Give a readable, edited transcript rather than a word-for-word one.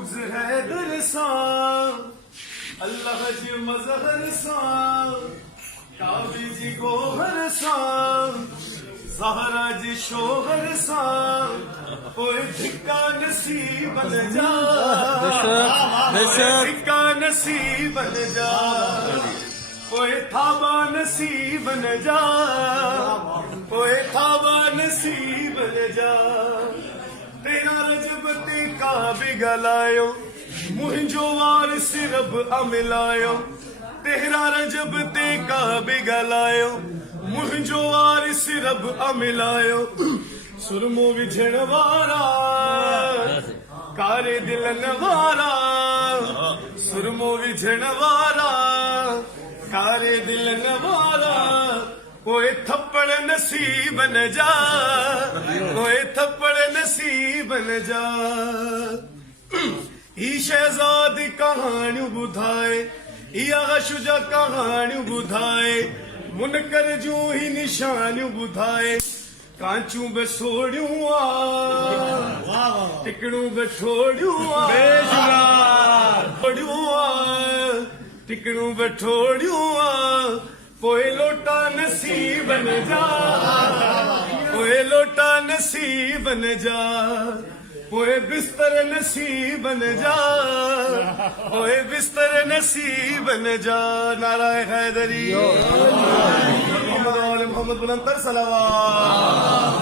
बुग्ज है दरसा अल्लाह जी मजहर सा काबी जी गोहर सा ज़हरा जी शोहर सा ओए धिक्का नसीब बन जा धिक्का नसीब बन जा ओए थाबा नसीब बन जा ओए थाबा नसीब बन जा तेरा रजब ते का बिगलायो मुंहिंजो वार सिरब अमिलायो तेरा रजब ते का बिगलायो मुंहिंजो वार सिरब अमिलायो सुरमो विझण वारा कारे दिलन वारा सुरमो विझण वारा कारे दिलन वारा ओए थप्पड़ नसीब न जा ओए थप्पड़ नसीब न जा ही शहजादी कहानी बुधाए या शुजा कहानी बुधाए मुनकर जू ही निशानी बुधाए कांचू बसोड़ियूं आ टिकड़ू बठोड़ियूं आ टिकड़ू बठोड़ियूं आ पोए लोटा नसीब बन जा पोए लोटा नसीब बन जा पोए बिस्तर नसीब बन जा पोए बिस्तर नसीब बन जा नाराए हैदरी मोहम्मद बुलंद सलावत